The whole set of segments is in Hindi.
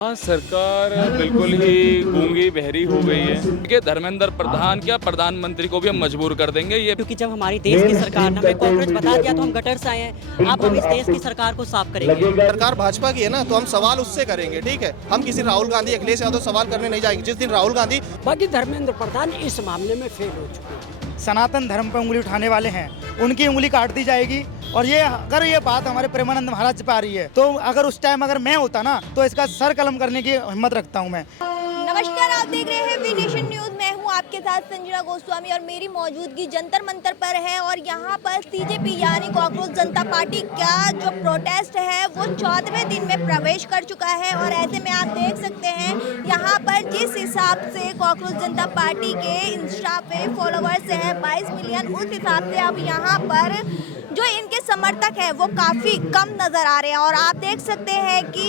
हाँ, सरकार बिल्कुल ही गूंगी बहरी हो गई है कि धर्मेंद्र प्रधान क्या प्रधानमंत्री को भी हम मजबूर कर देंगे ये। क्योंकि जब हमारी देश की सरकार ने हमें कॉकरोच बता दिया तो हम गटर से आए हैं। अब हम इस देश की सरकार को साफ करेंगे। सरकार भाजपा की है ना, तो हम सवाल उससे करेंगे। ठीक है, हम किसी राहुल गांधी अखिलेश यादव सवाल करने नहीं जाएंगे। जिस दिन राहुल गांधी बाकी धर्मेंद्र प्रधान इस मामले में फेल हो चुके हैं। सनातन धर्म पर उंगली उठाने वाले हैं, उनकी उंगली काट दी जाएगी। और ये अगर ये बात हमारे प्रेमानंद महाराज पे आ रही है तो अगर उस टाइम अगर मैं होता ना तो इसका सर कलम करने की हिम्मत रखता हूँ मैं। नमस्कार, आप देख रहे हैं वी नेशन न्यूज। मैं हूं आपके साथ संजना गोस्वामी और मेरी मौजूदगी जंतर मंतर पर है और यहां पर सीजेपी यानी कॉकरोच जनता पार्टी का जो प्रोटेस्ट है वो 14वें दिन में प्रवेश कर चुका है। और ऐसे में आप देख सकते हैं यहां पर जिस हिसाब से कॉकरोच जनता पार्टी के इंस्टा पे फॉलोवर्स है 22 मिलियन, उस हिसाब से अब यहां पर जो इनके समर्थक हैं वो काफ़ी कम नज़र आ रहे हैं। और आप देख सकते हैं कि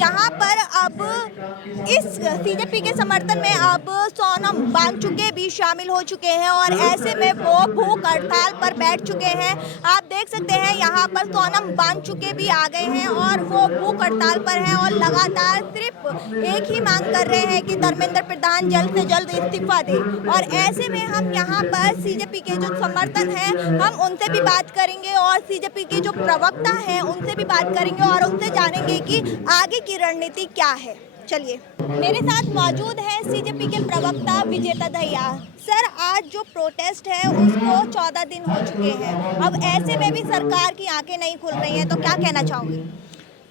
यहाँ पर अब इस सीजेपी के समर्थन में अब सोनम वांगचुक भी शामिल हो चुके हैं और ऐसे में वो भूख हड़ताल पर बैठ चुके हैं। आप देख सकते हैं यहाँ पर सोनम वांगचुक भी आ गए हैं और वो भूख हड़ताल पर हैं और लगातार सिर्फ एक ही मांग कर रहे हैं कि धर्मेंद्र प्रधान जल्द से जल्द इस्तीफा दे। और ऐसे में हम यहाँ पर सीजेपी के जो समर्थन हैं हम उनसे भी बात करेंगे और सीजेपी के जो प्रवक्ता हैं उनसे भी बात करेंगे और उनसे जानेंगे कि आगे की रणनीति क्या है। चलिए, मेरे साथ मौजूद है सीजेपी के प्रवक्ता विजेता दहिया। सर, आज जो प्रोटेस्ट है उसको 14 दिन हो चुके हैं, अब ऐसे में भी सरकार की आंखें नहीं खुल रही हैं, तो क्या कहना चाहोगे?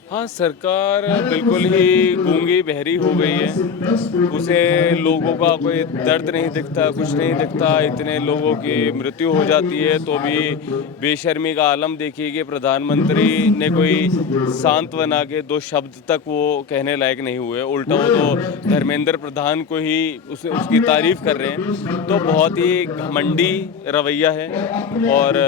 हाँ, सरकार बिल्कुल ही गूंगी बहरी हो गई है। उसे लोगों का कोई दर्द नहीं दिखता, कुछ नहीं दिखता। इतने लोगों की मृत्यु हो जाती है तो भी बेशर्मी का आलम देखिए कि प्रधानमंत्री ने कोई सांत्वना के 2 शब्द तक वो कहने लायक नहीं हुए। उल्टा वो तो धर्मेंद्र प्रधान को ही उसकी तारीफ कर रहे हैं। तो बहुत ही घमंडी रवैया है और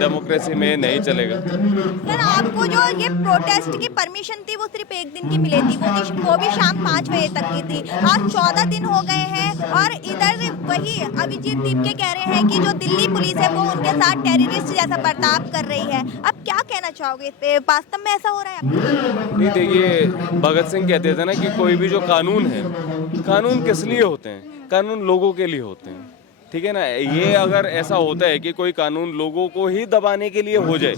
डेमोक्रेसी में नहीं चलेगा। सर, आपको जो ये प्रोटेस्ट की परमिशन थी वो सिर्फ 1 दिन की मिली थी, वो भी शाम 5 बजे तक की थी। आज 14 दिन हो गए हैं और इधर वही अभिजीत दीपके कह रहे हैं कि जो दिल्ली पुलिस है वो उनके साथ टेररिस्ट जैसा बर्ताव कर रही है। अब क्या कहना चाहोगे इस पे? वास्तव में ऐसा हो रहा है? नहीं, देखिए, भगत सिंह कहते थे ना कि कोई भी जो कानून है, कानून किस लिए होते हैं? कानून लोगों के लिए होते हैं। ठीक है ना। ये अगर ऐसा होता है कि कोई कानून लोगों को ही दबाने के लिए हो जाए,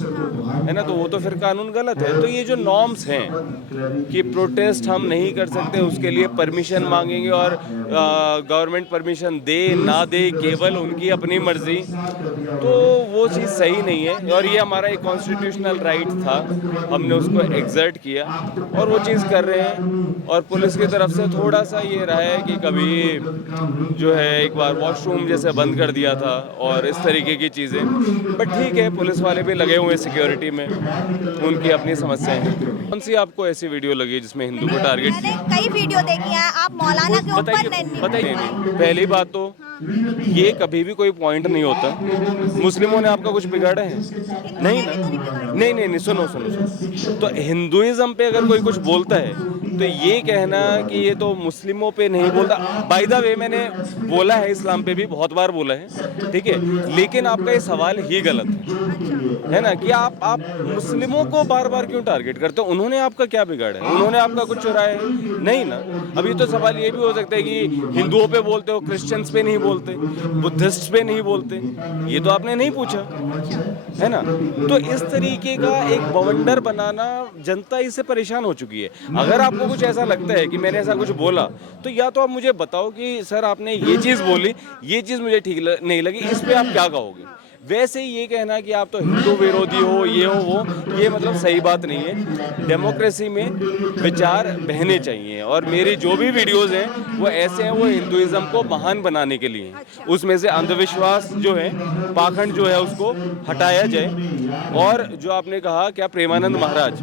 है ना, तो वो तो फिर कानून गलत है। तो ये जो नॉर्म्स हैं कि प्रोटेस्ट हम नहीं कर सकते, उसके लिए परमिशन मांगेंगे और गवर्नमेंट परमिशन दे ना दे केवल उनकी अपनी मर्जी, तो वो चीज़ सही नहीं है। और ये हमारा एक कॉन्स्टिट्यूशनल राइट था, हमने उसको एग्जर्ट किया और वो चीज़ कर रहे हैं। और पुलिस की तरफ से थोड़ा सा ये रहा है कि कभी जो है एक बार वॉशरूम जैसे बंद कर दिया था और इस तरीके की चीज़ें। बट ठीक है, पुलिस वाले भी लगे हुए सिक्योरिटी में, उनकी अपनी समस्याएं हैं। कौन सी आपको ऐसी वीडियो लगी जिसमें हिंदू को टारगेट? मैंने कई वीडियो देखी हैं, आप मौलाना के ऊपर बताइए। पहली बात तो ये कभी भी कोई पॉइंट नहीं होता। मुस्लिमों ने आपका कुछ बिगाड़ा है? नहीं ना। नहीं, सुनो। तो हिंदुइज्म पे अगर कोई कुछ बोलता है तो ये कहना कि ये तो मुस्लिमों पे नहीं बोलता। बाय द वे, मैंने बोला है इस्लाम पे भी बहुत बार बोला है, ठीक है, लेकिन आपका ये सवाल ही गलत है ना, कि आप मुस्लिमों को बार बार क्यों टारगेट करते हो? उन्होंने आपका क्या बिगाड़ा है? उन्होंने आपका कुछ चुराया है? नहीं ना। अभी तो सवाल ये भी हो सकता है कि हिंदुओं पे बोलते हो, क्रिश्चियंस पे नहीं बोलते, बुद्धिस्ट पे नहीं बोलते, ये तो आपने नहीं पूछा, है ना। तो इस तरीके का एक बवंडर बनाना, जनता इससे परेशान हो चुकी है। अगर आपको कुछ ऐसा लगता है कि मैंने ऐसा कुछ बोला तो या तो आप मुझे बताओ कि सर आपने ये चीज़ बोली, ये चीज़ मुझे ठीक नहीं लगी, इस पे आप क्या कहोगे। वैसे ही ये कहना कि आप तो हिंदू विरोधी हो, ये हो वो, ये मतलब सही बात नहीं है। डेमोक्रेसी में विचार बहने चाहिए और मेरी जो भी वीडियोस हैं वो ऐसे हैं, वो हिंदुइज्म को महान बनाने के लिए। उसमें से अंधविश्वास जो है, पाखंड जो है, उसको हटाया जाए। और जो आपने कहा क्या प्रेमानंद महाराज,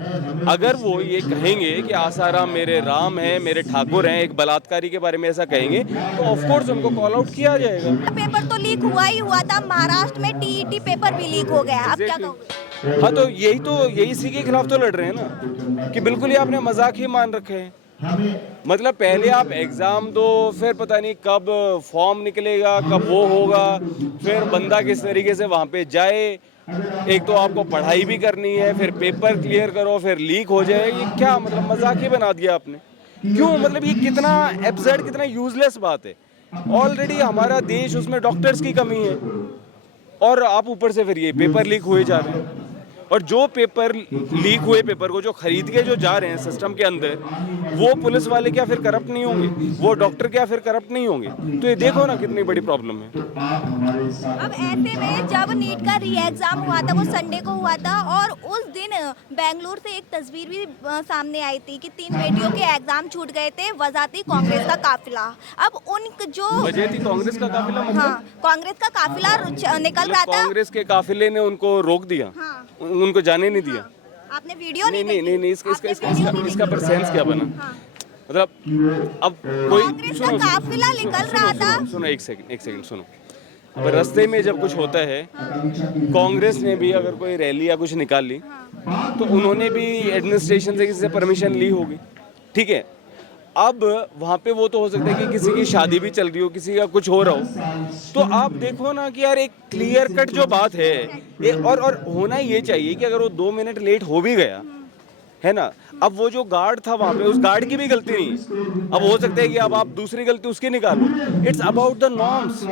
अगर वो ये कहेंगे कि आसाराम मेरे राम हैं, मेरे ठाकुर हैं, एक बलात्कारी के बारे में ऐसा कहेंगे तो ऑफकोर्स उनको कॉल आउट किया जाएगा। पेपर तो लीक हुआ था, महाराष्ट्र में टीईटी पेपर भी लीक हो गया, अब क्या कहोगे? हाँ, तो यही इसी के खिलाफ तो लड़ रहे हैं ना, कि बिल्कुल ही आपने मजाक ही मान रखे हैं। मतलब पहले आप एग्जाम दो, फिर पता नहीं कब फॉर्म निकलेगा, कब वो होगा, फिर बंदा किस तरीके से वहाँ पे जाए। एक तो आपको पढ़ाई भी करनी है, फिर पेपर क्लियर करो, फिर लीक हो जाए। ये क्या मतलब मजाक ही बना दिया आपने। क्यों? मतलब ये कितना एब्सर्ड, कितना यूजलेस बात है। ऑलरेडी हमारा देश, उसमें डॉक्टर्स की कमी है और आप ऊपर से फिर ये पेपर लीक हुए जा रहे हैं। और जो पेपर लीक हुए पेपर को जो खरीद के जो जा रहे हैं सिस्टम के अंदर, वो पुलिस वाले क्या फिर करप्ट नहीं होंगे? वो डॉक्टर क्या फिर करप्ट नहीं होंगे? तो ये देखो ना कितनी बड़ी प्रॉब्लम है। अब ऐसे में जब नीट का री एग्जाम हुआ था, वो संडे को हुआ था, और उस दिन बेंगलुरु से एक तस्वीर भी सामने आई थी कि 3 बेटियों के एग्जाम छूट गए थे, वजह थी कांग्रेस का काफिला। अब उन जो वजह थी कांग्रेस का काफिला, मतलब हाँ, कांग्रेस का काफिला निकल रहा था। कांग्रेस के काफिले ने उनको रोक दिया, हाँ। उनको जाने नहीं दिया। आपने वीडियो नहीं देखी? नहीं नहीं, इसका पर सेंस क्या बना? हाँ। मतलब अब कोई कांग्रेस का काफिला निकल रहा था। सुनो एक सेकंड सुनो। अब रास्ते में जब कुछ होता है, कांग्रेस ने भी अगर कोई रैली या कुछ निकाल ली, तो उन्होंने भी एडमिनिस्ट्रेशन से किसी से परमिशन ली होगी, ठीक है। अब वहाँ पे वो तो हो सकता है कि किसी की शादी भी चल रही हो, किसी का कुछ हो रहा हो, तो आप देखो ना कि यार एक क्लियर कट जो बात है, और होना ये चाहिए कि अगर वो 2 मिनट लेट हो भी गया है ना, अब वो जो गार्ड था वहाँ पे, उस गार्ड की भी गलती नहीं। अब हो सकता है कि अब आप दूसरी गलती उसकी निकालो। It's about the norms.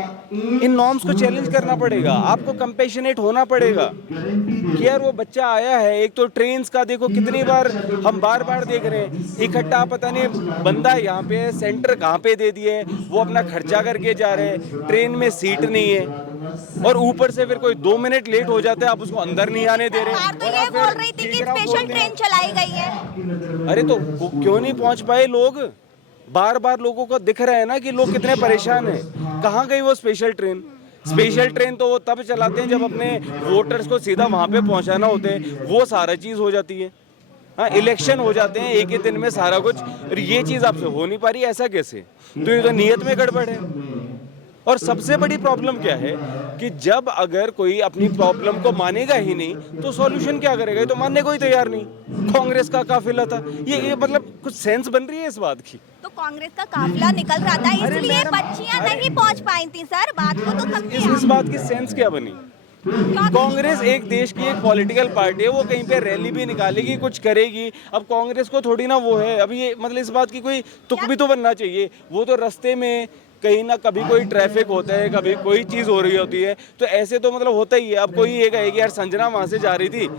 In norms को चैलेंज करना पड़ेगा, आपको कंपैशनेट होना पड़ेगा कि यार वो बच्चा आया है। एक तो ट्रेन्स का देखो कितनी बार हम बार देख रहे हैं, इकट्ठा पता नहीं बंदा यहाँ पे सेंटर कहाँ पे दे दिए, वो अपना खर्चा करके जा रहे हैं, ट्रेन में सीट नहीं है, और ऊपर से फिर कोई 2 मिनट लेट हो जाता है, आप उसको अंदर नहीं आने दे रहे। सरकार तो ये बोल रही थी कि स्पेशल ट्रेन चलाई गई है। अरे तो क्यों नहीं पहुंच पाए लोग? बार लोगों को दिख रहा है ना कि लोग कितने परेशान हैं। कहाँ गई वो स्पेशल ट्रेन? स्पेशल ट्रेन तो वो तब चलाते हैं जब अपने वोटर्स को सीधा वहां पे पहुंचाना होता है, वो सारा चीज हो जाती है। हाँ, इलेक्शन हो जाते हैं एक ही दिन में सारा कुछ, और ये चीज आपसे हो नहीं पा रही, ऐसा कैसे? तो ये तो नियत में गड़बड़ है। और सबसे बड़ी प्रॉब्लम क्या है कि जब अगर कोई अपनी प्रॉब्लम को मानेगा ही नहीं, तो सॉल्यूशन क्या करेगा? ये तो मानने को ही तैयार नहीं। कांग्रेस का काफिला था, ये मतलब कुछ सेंस बन रही है इस बात की? तो कांग्रेस का काफिला निकल रहा था, इसलिए बच्चियां नहीं पहुंच पाई थी। सर, बात को तो समझिए। इस बात की सेंस क्या बनी? कांग्रेस एक देश की एक पॉलिटिकल पार्टी है, वो कहीं पे रैली भी निकालेगी, कुछ करेगी। अब कांग्रेस को थोड़ी ना वो है, अब ये मतलब इस बात की कोई तुक भी तो बनना चाहिए। वो तो रास्ते में कहीं ना कभी कोई ट्रैफिक होता है, कभी कोई चीज़ हो रही होती है, तो ऐसे तो मतलब होता ही है। अब कोई ये कहेगी यार संजना वहाँ से जा रही थी,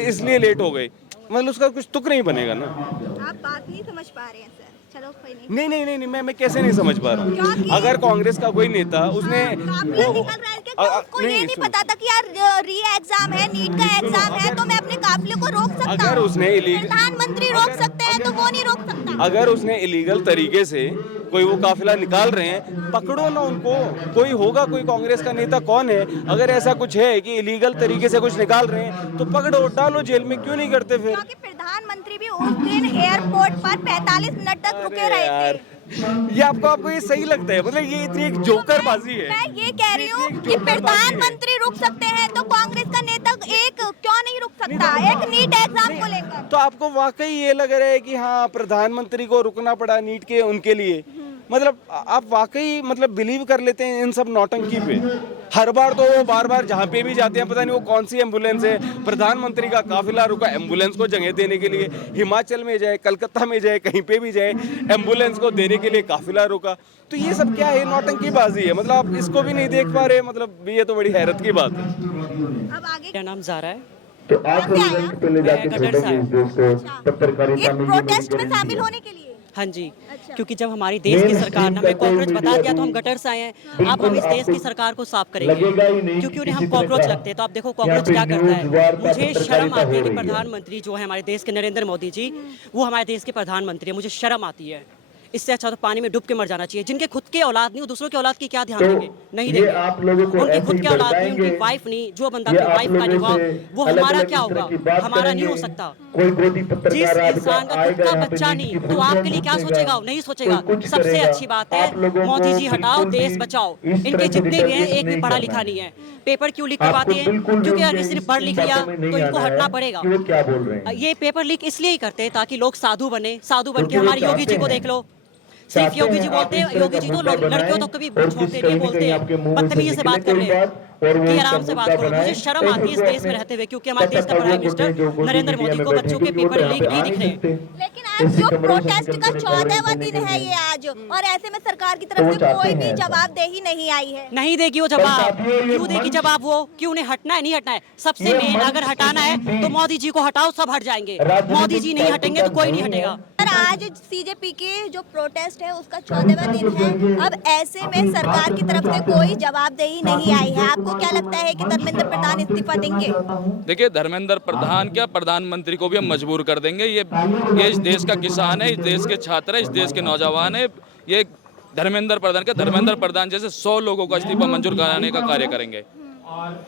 इसलिए लेट हो गई, मतलब उसका कुछ तुक नहीं बनेगा ना। आप बात नहीं समझ पा रहे हैं सर। चलो कोई नहीं। नहीं, मैं कैसे नहीं समझ पा रहा हूँ? अगर कांग्रेस का कोई नेता उसने काफिला निकल रहा है क्या? उसको ये नहीं पता था कि यार री एग्जाम है, नीट का एग्जाम है, तो मैं अपने काफिले को रोक सकता हूँ। अगर उसने प्रधानमंत्री रोक सकते हैं, तो वो नहीं रोक सकता। अगर उसने इलीगल तरीके से कोई वो काफिला निकाल रहे हैं, पकड़ो ना उनको। कोई होगा, कोई कांग्रेस का नेता कौन है, अगर ऐसा कुछ है कि इलीगल तरीके से कुछ निकाल रहे हैं, तो पकड़ो, डालो जेल में। क्यों नहीं करते फिर? क्योंकि प्रधानमंत्री भी उस दिन एयरपोर्ट पर 45 मिनट तक रुके रहे थे। ये आपको ये सही लगता है? मतलब ये इतनी एक जोकर बाजी है। मैं ये कह रही हूँ कि प्रधानमंत्री रुक सकते हैं, तो कांग्रेस का नेता एक क्यों नहीं रुक सकता एक नीट एग्जाम को लेकर? तो आपको वाकई ये लग रहा है कि हाँ प्रधानमंत्री को रुकना पड़ा नीट के उनके लिए? मतलब आप वाकई मतलब बिलीव कर लेते हैं इन सब नौटंकी पे? हर बार तो वो बार जहाँ पे भी जाते हैं, पता नहीं वो कौन सी एम्बुलेंस है, प्रधानमंत्री का काफिला रुका एम्बुलेंस को जगह देने के लिए। हिमाचल में जाए, कलकत्ता में जाए, कहीं पे भी जाए, एम्बुलेंस को देने के लिए काफिला रुका। तो ये सब क्या है? नौटंकी बाजी है। मतलब आप इसको भी नहीं देख पा रहे, मतलब ये तो बड़ी हैरत की बात है। अब आगे मेरा नाम जारा है। तो आप पहले जाके छोड़ेंगे दोस्तों पत्रकारिता में प्रोटेस्ट में शामिल होने के लिए। हाँ जी, क्योंकि जब हमारी देश की सरकार ने हमें कॉकरोच बता दिया तो हम गटर से आए हैं। आप हम इस देश की सरकार को साफ करेंगे, क्योंकि उन्हें हम कॉकरोच लगते हैं। तो आप देखो कॉकरोच क्या करता है। मुझे शर्म आती है कि प्रधानमंत्री जो है हमारे देश के, नरेंद्र मोदी जी, वो हमारे देश के प्रधानमंत्री है। मुझे शर्म आती है। इससे अच्छा तो पानी में डूब के मर जाना चाहिए। जिनके खुद के औलाद नहीं, वो दूसरों के औलाद की क्या ध्यान देंगे? नहीं देंगे। आप लोगों को उनकी खुद के औलाद नहीं, उनकी वाइफ नहीं, जो बंदा अपनी वाइफ का नहीं हुआ, वो हमारा क्या होगा? हमारा नहीं हो सकता। जिस इंसान का खुद का बच्चा नहीं, तो आपके लिए क्या सोचेगा? नहीं सोचेगा। सबसे अच्छी बात है मोदी जी हटाओ, देश बचाओ। इनके जितने भी हैं, एक भी पढ़ा लिखा नहीं है। पेपर क्यों लीक करवाते हैं? क्योंकि अगर सिर्फ पढ़ लिख लिया तो इनको हटना पड़ेगा। क्या बोल रहे हैं? ये पेपर लीक इसलिए ही करते हैं ताकि लोग साधु बने। साधु बन के हमारे योगी जी को देख लो, सिर्फ योगी जी बोलते हैं। योगी जी तो लड़कियों तो कभी छोड़ते नहीं, बोलते हैं, बदतमीजी से बात कर रहे हैं। और वो कि उसका आराम से बात मुद्दा करो। बनाए। मुझे शर्म आती है इस ऐसे देश में अपने रहते हुए, क्योंकि हमारे देश का सत्ता प्राइम लोगों ने मिनिस्टर जो नरेंद्र मोदी को मीडिया में बच्चों के बैठेंगे, वो पेपर तो लीक यहाँ नहीं पे दिख आ रहे। नहीं सकते। लेकिन आज ऐसी जो खबरों से प्रोटेस्ट निकल का कर 14वां खबरें दिन है देने ये आज, और ऐसे में सरकार की तो तरफ वो से चाहते कोई भी हैं ऐसा। जवाबदेही नहीं आई है। नहीं देगी वो पर जवाब। साथियों, ये क्यों देगी मंच- जवाब वो? क्यों उन्हें हटना है? नहीं हटना है। सबसे ये मेन मंच अगर हटाना है किसी तो भी मोदी जी को हटाओ, सब हट जाएंगे। राजनीतिक मोदी जी नहीं पार्टी हटेंगे का तो कोई नहीं नहीं है। हटेगा। पर आज सीजेपी के जो प्रोटेस्ट है उसका 14वां दिन है। अब ऐसे में सरकार की तरफ से कोई जवाबदेही नहीं आई है। आपको क्या लगता है कि धर्मेंद्र प्रधान इस्तीफा देंगे? देखिए, धर्मेंद्र प्रधान क्या, प्रधानमंत्री को भी हम मजबूर कर देंगे। ये इस देश का किसान है, इस देश के छात्र है, इस देश के नौजवान है। ये धर्मेंद्र प्रधान जैसे 100 लोगों का इस्तीफा मंजूर कराने का कार्य करेंगे।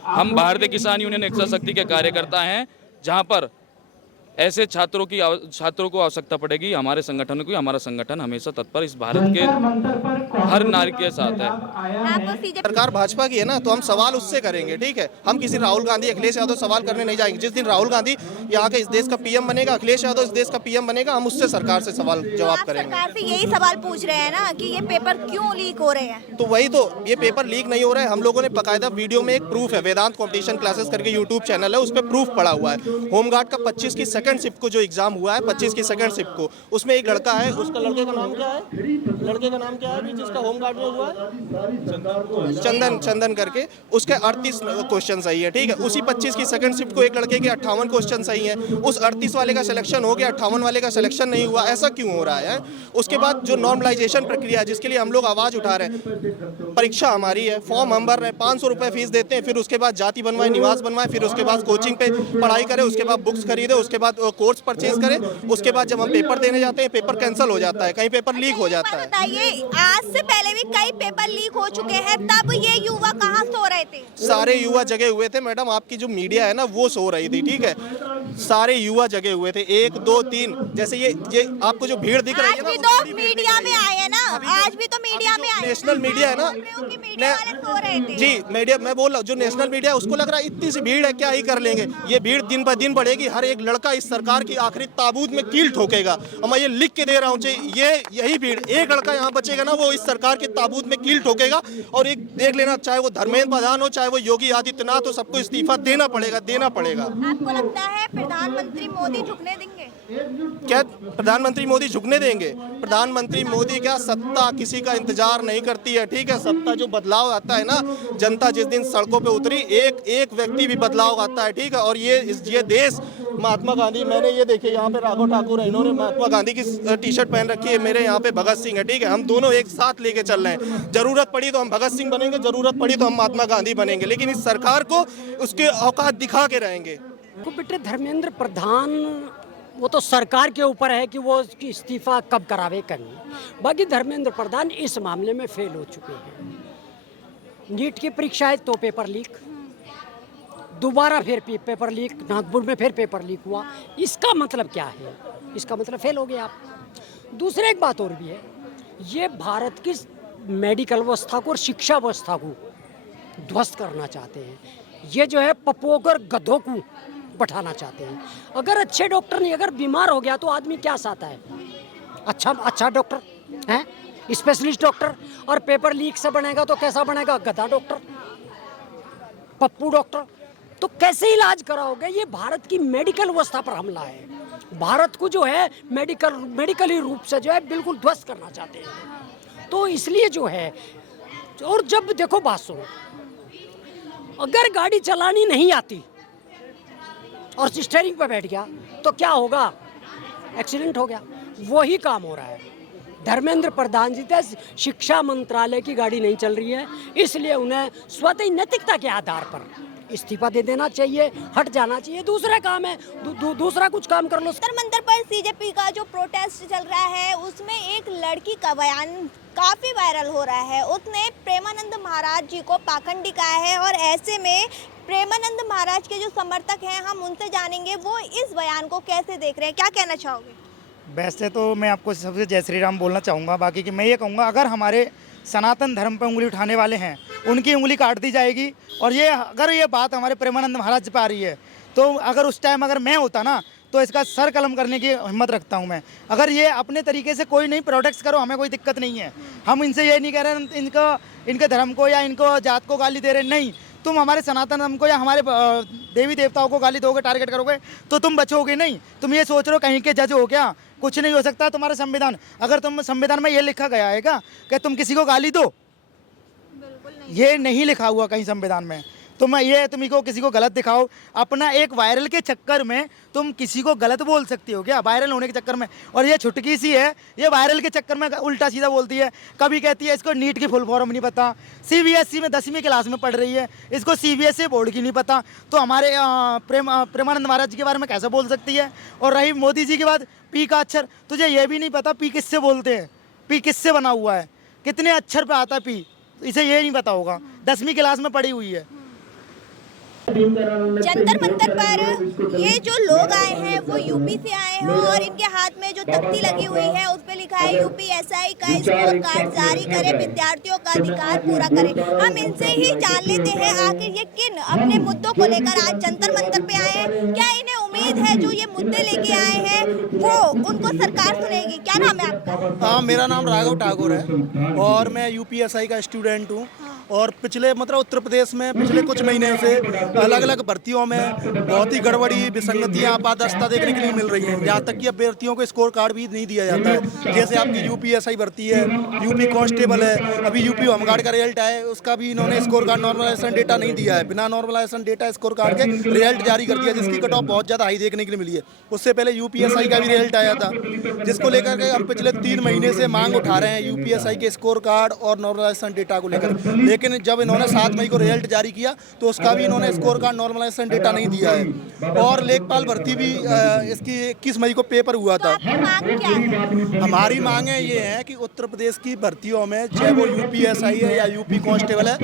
हम भारतीय किसान यूनियन इच्छा शक्ति के कार्यकर्ता हैं, जहां पर ऐसे छात्रों को आवश्यकता पड़ेगी। हमारे संगठन की, हमारा संगठन हमेशा तत्पर इस भारत के हर नागरिक के साथ है। आपको सीजेपी सरकार भाजपा की है ना, तो हम सवाल उससे करेंगे, ठीक है। हम किसी राहुल गांधी, अखिलेश यादव सवाल करने नहीं जाएंगे। जिस दिन राहुल गांधी यहाँ के इस देश का पीएम बनेगा, अखिलेश यादव इस देश का पीएम बनेगा, हम उससे सरकार से सवाल जवाब आप करेंगे। सरकार से यही सवाल पूछ रहे हैं ना कि ये पेपर क्यों लीक हो रहे हैं? तो वही तो, ये पेपर लीक नहीं हो रहा है। हम लोगों ने बकायदा वीडियो में एक प्रूफ है, वेदांत कॉम्पिटिशन क्लासेस करके यूट्यूब चैनल है, उस पर प्रूफ पड़ा हुआ है। होमगार्ड का 25 की सेकंड शिफ्ट को जो एग्जाम हुआ है, 25 की सेकंड शिफ्ट को, उसमें एक लड़का है, उसका लड़के का नाम क्या है? लड़के का नाम क्या है जिसका होमगार्ड में हुआ है? चंदन करके, उसके 38 क्वेश्चन सही है, ठीक है। उसी 25 की सेकंड शिफ्ट को एक लड़के के 58 क्वेश्चन सही है। उस 38 वाले का सिलेक्शन हो गया, 58 वाले का सिलेक्शन नहीं हुआ। ऐसा क्यों हो रहा है? उसके बाद जो नॉर्मलाइजेशन प्रक्रिया जिसके लिए हम लोग आवाज उठा रहे हैं, परीक्षा हमारी है, फॉर्म हम भर रहे हैं, 500 रुपए फीस देते हैं, फिर उसके बाद जाति बनवाए, निवास बनवाए, फिर उसके बाद कोचिंग पे पढ़ाई करें, उसके बाद बुक्स खरीदे, उसके बाद कोर्स परचेज करें, उसके बाद जब हम पेपर देने जाते हैं पेपर कैंसिल हो जाता है, कहीं पेपर लीक हो जाता है। बताइए, आज से पहले भी कई पेपर लीक हो चुके हैं, तब ये युवा कहाँ सो रहे थे? सारे युवा जगे हुए थे मैडम, आपकी जो मीडिया है ना वो सो रही थी, ठीक है। सारे युवा जगे हुए थे, 1 2 3, जैसे ये आपको जो भीड़ दिख रही आज है ना, भी वो तो बड़ी भीड़ मीडिया दिख रही में है। आए हैं ना, आज भी तो मीडिया में आए। नेशनल मीडिया है ना, मीडिया वाले सो रहे थे। जी मीडिया, मैं बोल रहा हूँ जो नेशनल मीडिया है उसको लग रहा है इतनी सी भीड़ है क्या ही कर लेंगे। ये भीड़ दिन ब दिन बढ़ेगी, हर एक लड़का इस सरकार की आखिरी ताबूत में कील ठोकेगा। और मैं ये लिख के दे रहा हूँ, यही भीड़, एक लड़का यहाँ बचेगा ना, वो इस सरकार के ताबूत में कील ठोकेगा। और एक देख लेना, चाहे वो धर्मेंद्र प्रधान हो, चाहे वो योगी आदित्यनाथ हो, सबको इस्तीफा देना पड़ेगा। आपको लगता है प्रधानमंत्री मोदी झुकने देंगे? क्या प्रधानमंत्री मोदी झुकने देंगे? प्रधानमंत्री मोदी क्या, सत्ता किसी का इंतजार नहीं करती है, ठीक है। सत्ता जो बदलाव आता है ना, जनता जिस दिन सड़कों पे उतरी, एक व्यक्ति भी बदलाव आता है, ठीक है। और ये देश, महात्मा गांधी, मैंने ये देखिए यहाँ पे राघव ठाकुर है, इन्होंने महात्मा गांधी की टी शर्ट पहन रखी है, मेरे यहाँ पे भगत सिंह है, ठीक है। हम दोनों एक साथ लेके चल रहे हैं। जरूरत पड़ी तो हम भगत सिंह बनेंगे, जरूरत पड़ी तो हम महात्मा गांधी बनेंगे, लेकिन इस सरकार को उसके औकात दिखा के रहेंगे। को बेटे धर्मेंद्र प्रधान, वो तो सरकार के ऊपर है कि वो उसकी इस्तीफा कब करावे करनी। बाकी धर्मेंद्र प्रधान इस मामले में फेल हो चुके हैं। नीट की परीक्षा है तो पेपर लीक, दोबारा फिर पेपर लीक, नागपुर में फिर पेपर लीक हुआ। इसका मतलब क्या है? इसका मतलब फेल हो गए आप। दूसरी एक बात और भी है, ये भारत की मेडिकल व्यवस्था को और शिक्षा व्यवस्था को ध्वस्त करना चाहते हैं। ये जो है पपोगर गधों को बैठाना चाहते हैं। अगर अच्छे डॉक्टर नहीं, अगर बीमार हो गया तो आदमी क्या चाहता है? अच्छा डॉक्टर है, स्पेशलिस्ट डॉक्टर। और पेपर लीक से बनेगा तो कैसा बनेगा? गधा डॉक्टर, पप्पू डॉक्टर। तो कैसे इलाज कराओगे? ये भारत की मेडिकल व्यवस्था पर हमला है। भारत को जो है मेडिकली रूप से जो है बिल्कुल ध्वस्त करना चाहते हैं। तो इसलिए जो है, और जब देखो बात सुनो, अगर गाड़ी चलानी नहीं आती और स्टीयरिंग पे बैठ गया तो क्या होगा? एक्सीडेंट हो गया। वही काम हो रहा है। धर्मेंद्र प्रधान जी थे, शिक्षा मंत्रालय की गाड़ी नहीं चल रही है, इसलिए उन्हें स्वतः नैतिकता के आधार पर इस्तीफा दे देना चाहिए, हट जाना चाहिए। दूसरा काम है, दूसरा कुछ काम कर लो। जंतर मंतर पर सीजेपी का जो प्रोटेस्ट चल रहा है उसमें एक लड़की का बयान काफी वायरल हो रहा है। उसने प्रेमानंद महाराज जी को पाखंडी कहा है, और ऐसे में प्रेमानंद महाराज के जो समर्थक हैं, हम उनसे जानेंगे वो इस बयान को कैसे देख रहे हैं। क्या कहना चाहोगे? वैसे तो मैं आपको सबसे जय श्री राम बोलना चाहूँगा। बाकी कि मैं ये कहूँगा, अगर हमारे सनातन धर्म पर उंगली उठाने वाले हैं, उनकी उंगली काट दी जाएगी। और अगर ये बात हमारे प्रेमानंद महाराज पे आ रही है, तो अगर उस टाइम अगर मैं होता ना, तो इसका सर कलम करने की हिम्मत रखता हूं मैं। अगर ये अपने तरीके से कोई नहीं प्रोटेक्ट करो, हमें कोई दिक्कत नहीं है। हम इनसे ये नहीं कह रहे इनके धर्म को या इनको जात को गाली दे रहे, नहीं। तुम हमारे सनातन धर्म को या हमारे देवी देवताओं को गाली दोगे, टारगेट करोगे तो तुम बचोगे नहीं। तुम ये सोच रहे हो कहीं के जज हो क्या? कुछ नहीं हो सकता। तुम्हारा संविधान, अगर तुम संविधान में ये लिखा गया है क्या कि तुम किसी को गाली दो? ये नहीं लिखा हुआ कहीं संविधान में। तुम को किसी को गलत दिखाओ, अपना एक वायरल के चक्कर में तुम किसी को गलत बोल सकती हो क्या? वायरल होने के चक्कर में। और ये छुटकी सी है, ये वायरल के चक्कर में उल्टा सीधा बोलती है। कभी कहती है इसको नीट की फुल फॉर्म नहीं पता, CBSE में 10वीं क्लास में पढ़ रही है, इसको CBSE बोर्ड की नहीं पता, तो हमारे प्रेमानंद महाराज जी के बारे में कैसे बोल सकती है? और रही मोदी जी के बाद पी का अक्षर, तुझे ये भी नहीं पता पी किससे बोलते हैं, पी किससे बना हुआ है, कितने अक्षर पे आता है पी, इसे ये नहीं पता होगा, 10वीं क्लास में पढ़ी हुई है। जंतर मंतर पर ये जो लोग आए हैं वो यूपी से आए हैं और इनके हाथ में जो तख्ती लगी हुई है उस पे लिखा है UPSI का स्कोर कार्ड जारी करे, विद्यार्थियों का अधिकार पूरा करे। हम इनसे ही जान लेते हैं आखिर ये किन अपने मुद्दों को लेकर आज जंतर मंतर पे आए हैं। क्या इन्हें उम्मीद है जो ये मुद्दे लेके आए हैं वो उनको सरकार सुनेगी? क्या नाम है आपका? हाँ, मेरा नाम राघव ठाकुर है और मैं UPSI का स्टूडेंट हूँ। और पिछले मतलब उत्तर प्रदेश में पिछले कुछ महीने से अलग अलग भर्तियों में बहुत ही गड़बड़ी, विसंगतियाँ, अपारदर्शिता देखने के लिए मिल रही हैं। यहाँ तक कि अभ्यर्थियों को स्कोर कार्ड भी नहीं दिया जाता है। जैसे आपकी UPSI भर्ती है, यूपी कांस्टेबल है, अभी यूपी होमगार्ड का रिजल्ट आया, उसका भी इन्होंने स्कोर कार्ड नॉर्मलाइजेशन डेटा नहीं दिया है। बिना नॉर्मलाइजेशन डेटा स्कोर कार्ड के रिजल्ट जारी कर दिया, जिसकी कट ऑफ बहुत ज़्यादा हाई देखने के लिए मिली है। उससे पहले UPSI का भी रिजल्ट आया था, जिसको लेकर के हम पिछले 3 महीने से मांग उठा रहे हैं UPSI के स्कोर कार्ड और नॉर्मलाइजेशन डेटा को लेकर। लेकिन जब इन्होंने 7 मई को रिजल्ट जारी किया तो उसका भी इन्होंने स्कोर कार्ड नॉर्मलाइजेशन डेटा नहीं दिया है। और लेखपाल भर्ती भी इसकी 21 मई को पेपर हुआ था। हमारी मांगें ये हैं कि उत्तर प्रदेश की भर्तियों में, चाहे वो UPSI है या यूपी कांस्टेबल है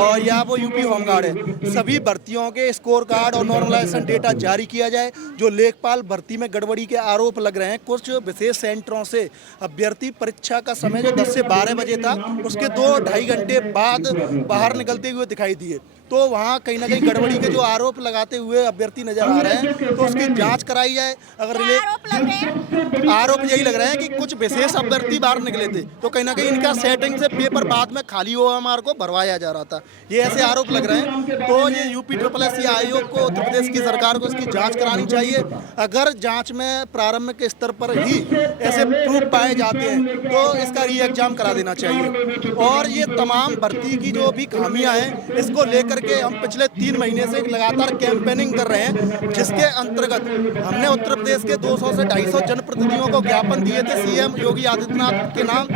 और या वो यूपी होमगार्ड है, सभी भर्तियों के स्कोर कार्ड और नॉर्मलाइजेशन डेटा जारी किया जाए। जो लेखपाल भर्ती में गड़बड़ी के आरोप लग रहे हैं, कुछ विशेष सेंटरों से अभ्यर्थी परीक्षा का समय जो 10 से 12 बजे था उसके 2-2.5 घंटे बाद बाहर निकलते हुए दिखाई दिए, तो वहाँ कहीं ना कहीं गड़बड़ी के जो आरोप लगाते हुए अभ्यर्थी नजर आ रहे हैं, तो उसकी जांच कराई जाए। अगर आरोप यही लग रहे हैं कि कुछ विशेष अभ्यर्थी बाहर निकले थे, तो कहीं ना कहीं इनका सेटिंग से पेपर बाद में खाली OMR को भरवाया जा रहा था, ये ऐसे आरोप लग रहे हैं। तो ये UPSSC आयोग को, उत्तर प्रदेश की सरकार को इसकी जाँच करानी चाहिए। अगर जाँच में प्रारंभिक स्तर पर ही ऐसे प्रूफ पाए जाते हैं तो इसका री एग्जाम करा देना चाहिए। और ये तमाम भर्ती की जो भी खामियां हैं, इसको लेकर के हम पिछले 3 महीने से लगातार कैंपेनिंग कर रहे हैं, जिसके अंतर्गत हमने उत्तर प्रदेश के 200 से 250 जनप्रतिनिधियों को ज्ञापन दिए थे CM योगी आदित्यनाथ के नाम।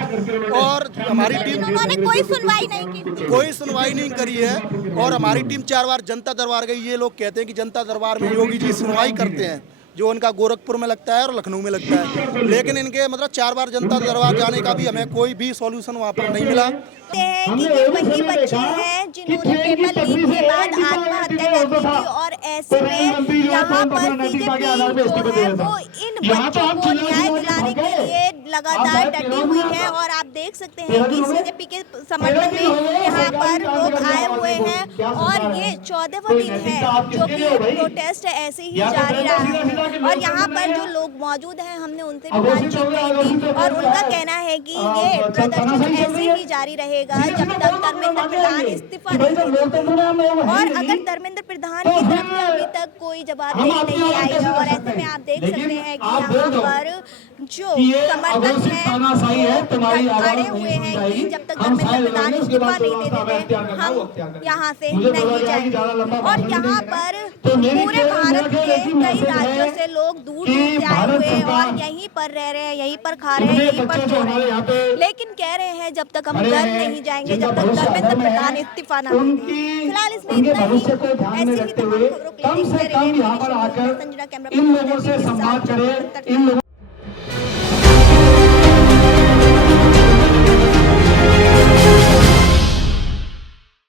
और हमारी टीम उन्होंने कोई सुनवाई नहीं की, कोई सुनवाई नहीं करी है। और हमारी टीम 4 बार जनता दरबार गई। ये लोग कहते हैं कि जनता दरबार में योगी जी सुनवाई करते हैं, जो उनका गोरखपुर में लगता है और लखनऊ में लगता है, लेकिन इनके मतलब 4 बार जनता दरबार जाने का भी हमें कोई भी सॉल्यूशन वहाँ पर नहीं मिला। हैं कि ये वही बच्चे हैं जिन्होंने पेपर लीक के बाद आत्महत्या कर दी थी और ऐसे में यहाँ पर बीजेपी जो है वो इन बच्चों को न्याय दिलाने के लिए लगातार डटी हुई है। और आप देख सकते हैं कि CJP के समर्थन में यहाँ पर लोग आए हुए हैं और ये 14वां दिन है जो कि प्रोटेस्ट ऐसे ही जारी रहा है। और यहाँ पर जो लोग मौजूद हैं, हमने उनसे भी बातचीत की थी और उनका कहना है कि ये प्रदर्शन ऐसे ही जारी रहेगा जब तक धर्मेंद्र प्रधान इस्तीफा नहीं देते। और अगर धर्मेंद्र प्रधान की तरफ से अभी तक कोई जवाबदेही नहीं आई और ऐसे में आप देख सकते हैं कि यहाँ पर जो समर्थक हैं अड़े हुए हैं कि जब तक धर्मेंद्र प्रधान इस्तीफा नहीं देते हम यहाँ से नहीं जाएंगे। और यहाँ पर पूरे भारत के कई राज्यों से लोग दूर दूर से आए हुए हैं और यहीं पर रह रहे हैं, यहीं पर खा रहे हैं, यहीं पर सो रहे हैं, लेकिन कह रहे हैं जब तक हम घर नहीं जाएंगे, जब तक धर्मेंद्र प्रधान इस्तीफा ना दें। फिलहाल इसमें इतना ही। ऐसी ही तमाम खबरों के लिए देखते रहिए संजना कैमरा।